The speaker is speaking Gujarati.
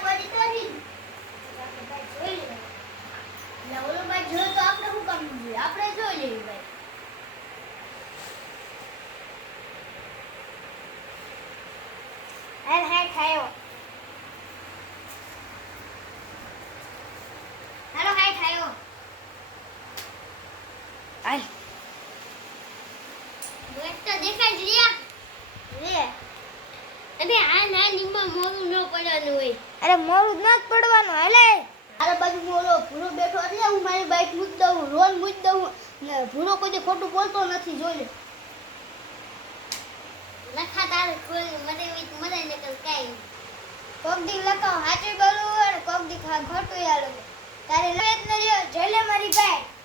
પડી તો નહીં આપણે ભાઈ જોઈ લે એટલે ઓલો ભાઈ જોયો તો આપણે શું કરવું જોઈએ આપણે જોઈ લેવી ભાઈ હાલ ખાયો હાલો ખાયો હાલ બેટ તો દેખાય જ લે અબે આ નાનીમાં મોરું ન પડવાનું હોય અરે મોરું જ ન પડવાનું હાલે અરે બાજુ મોરો ભૂરો બેઠો એટલે હું મારી બાઈક મૂક દઉં રોન મૂક દઉં ને ભૂરો કોઈ ખોટું બોલતો નથી જોઈ લે લખા તારે કોઈ મને ને કઈ કોક દી લખાવ સાચું બોલવું અને કોક દી ખોટું યાર તારે લે જ ન જેલે મારી ભાઈ